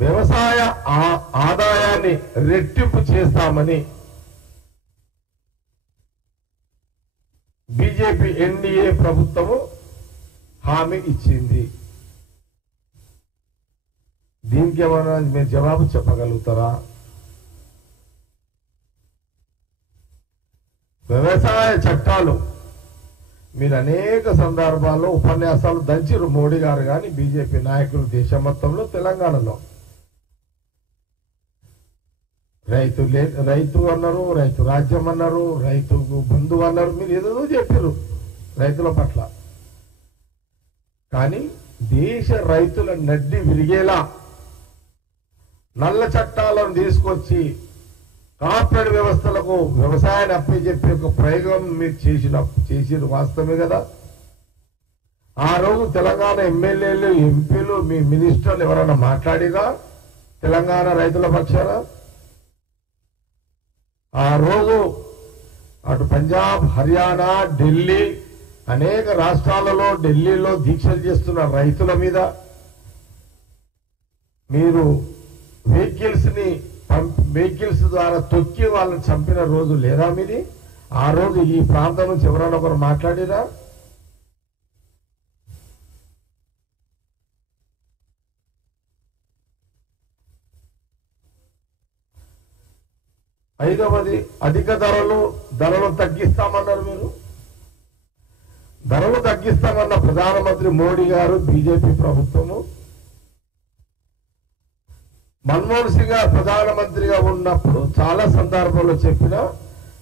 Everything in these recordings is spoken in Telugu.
వ్యవసాయ ఆదాయాన్ని రెట్టింపు చేస్తామని బీజేపీ ఎన్డీఏ ప్రభుత్వము హామీ ఇచ్చింది. దీనికి ఏమైనా మీరు జవాబు చెప్పగలుగుతారా? వ్యవసాయ చట్టాలు మీరు అనేక సందర్భాల్లో ఉపన్యాసాలు దంచిరు మోడీ గారు కానీ బీజేపీ నాయకులు దేశం మొత్తంలో. తెలంగాణలో రైతు అన్నారు, రైతు రాజ్యం అన్నారు, రైతు బంధువు అన్నారు, మీరు ఏదో చెప్పారు రైతుల పట్ల. కానీ దేశ రైతుల నడ్డి విరిగేలా నల్ల చట్టాలను తీసుకొచ్చి కార్పొరేట్ వ్యవస్థలకు వ్యవసాయాన్ని అప్పచెప్పే ఒక ప్రయోగం మీరు చేసిన వాస్తవమే కదా. ఆ రోజు తెలంగాణ ఎమ్మెల్యేలు, ఎంపీలు, మీ మినిస్టర్లు ఎవరైనా మాట్లాడిరా తెలంగాణ రైతుల పక్షాన? ఆ రోజు అటు పంజాబ్, హర్యానా, ఢిల్లీ అనేక రాష్ట్రాలలో, ఢిల్లీలో దీక్షలు చేస్తున్న రైతుల మీద మీరు వెహికల్స్ ద్వారా తొక్కి వాళ్ళని చంపిన రోజు లేదా మీది? ఆ రోజు ఈ ప్రాంతం నుంచి ఎవరైనా ఒకరు మాట్లాడిరా? ఐదవది, అధిక ధరలు తగ్గిస్తామన్నారు మీరు. ధరలు తగ్గిస్తామన్న ప్రధానమంత్రి మోడీ గారు, బీజేపీ ప్రభుత్వము మన్మోహన్ సింగ్ ప్రధానమంత్రిగా ఉన్నప్పుడు చాలా సందర్భాల్లో చెప్పిన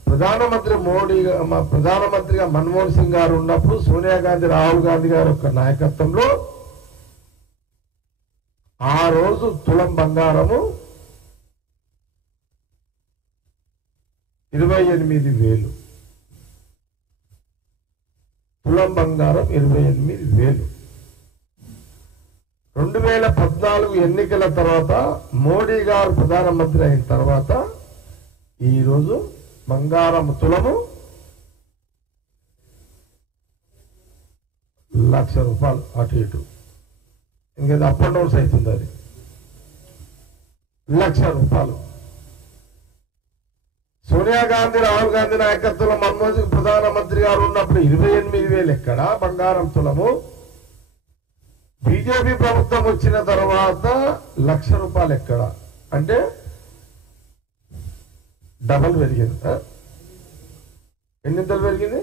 ప్రధానమంత్రిగా మన్మోహన్ సింగ్ గారు ఉన్నప్పుడు సోనియా గాంధీ, రాహుల్ గాంధీ గారి యొక్క నాయకత్వంలో ఆ రోజు తులం బంగారము 28,000. తులం బంగారం 28,000. 2014 ఎన్నికల తర్వాత మోడీ గారు ప్రధానమంత్రి అయిన తర్వాత ఈరోజు బంగారం తులము ₹1,00,000 అటు ఇటు. ఇంకా అప్ అండ్ డౌన్స్ అవుతుంది. అది ₹1,00,000. సోనియా గాంధీ, రాహుల్ గాంధీ నాయకత్వంలో మన్మోహన్ సింగ్ ప్రధానమంత్రి గారు ఉన్నప్పుడు 28,000 ఎక్కడ బంగారం తులము? బీజేపీ ప్రభుత్వం వచ్చిన తర్వాత ₹1,00,000 ఎక్కడ? అంటే డబల్ పెరిగింది. ఎన్నింతలు పెరిగింది?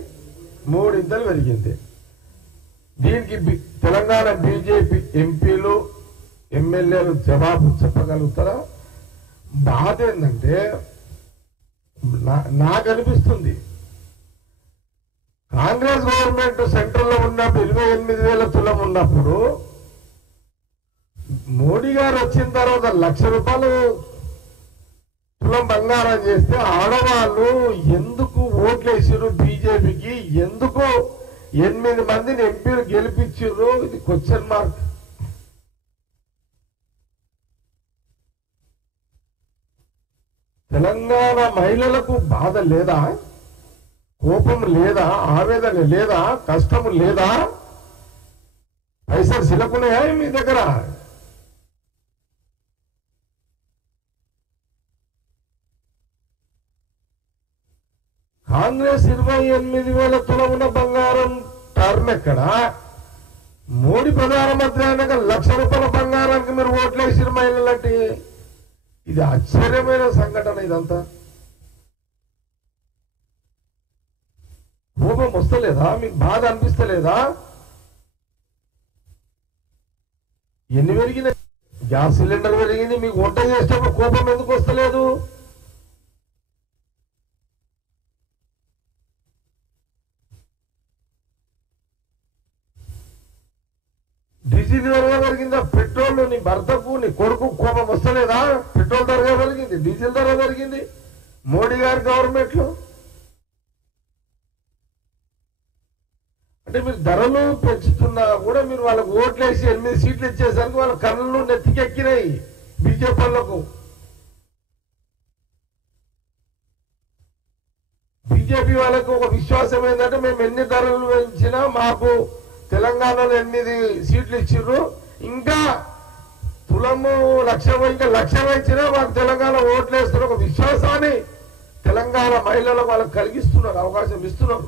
3 ఇంతలు పెరిగింది. దీనికి తెలంగాణ బీజేపీ ఎంపీలు, ఎమ్మెల్యేలు జవాబు చెప్పగలుగుతారా? బాధ ఏంటంటే నాకు అనిపిస్తుంది, కాంగ్రెస్ గవర్నమెంట్ సెంట్రల్లో ఉన్నప్పుడు 28,000 తులం ఉన్నప్పుడు మోడీ గారు వచ్చిన తర్వాత ₹1,00,000 తులం బంగారం చేస్తే ఆడవాళ్ళు ఎందుకు ఓట్లేసారు బీజేపీకి? ఎందుకు 8 మందిని ఎంపీలు గెలిపించారు? ఇది క్వశ్చన్ మార్క్. తెలంగాణ మహిళలకు బాధ లేదా? కోపం లేదా? ఆవేదన లేదా? కష్టము లేదా? పైసలు సిలకున్నాయా మీ దగ్గర? కాంగ్రెస్ 28,000 తులమున బంగారం టర్మ్ ఎక్కడ? మోడీ ప్రధానమంత్రి అయినాక ₹1,00,000 బంగారానికి మీరు ఓట్లేసిన మహిళలంటే ఇది ఆశ్చర్యమైన సంఘటన. ఇదంతా కోపం వస్తలేదా? మీకు బాధ అనిపిస్తలేదా? ఎన్ని పెరిగినాయి? గ్యాస్ సిలిండర్ పెరిగింది, మీకు వంట చేసేటప్పుడు కోపం ఎందుకు వస్తలేదు? డీజిల్ ధరగా పెరిగిందా? పెట్రోల్ నీ భర్తకు, నీ కొడుకు కోపం వస్తలేదా? పెట్రోల్ ధరగా పెరిగింది, డీజిల్ ధర పెరిగింది మోడీ గారి గవర్నమెంట్ లో. అంటే మీరు ధరలు పెంచుతున్నా కూడా మీరు వాళ్ళకు ఓట్లేసి 8 సీట్లు ఇచ్చేసరికి వాళ్ళ కళ్ళు నెత్తికెక్కినాయి బీజేపీ వాళ్ళకు. బీజేపీ వాళ్ళకు ఒక విశ్వాసం ఏంటంటే మేము ఎన్ని ధరలు పెంచినా మాకు తెలంగాణలో 8 సీట్లు ఇచ్చిర్రు, ఇంకా కులము లక్ష్యం ఇంకా లక్ష్యం ఇచ్చినా మాకు తెలంగాణ ఓట్లు వేస్తున్న ఒక విశ్వాసాన్ని తెలంగాణ మహిళలు వాళ్ళకు కలిగిస్తున్నారు, అవకాశం ఇస్తున్నారు.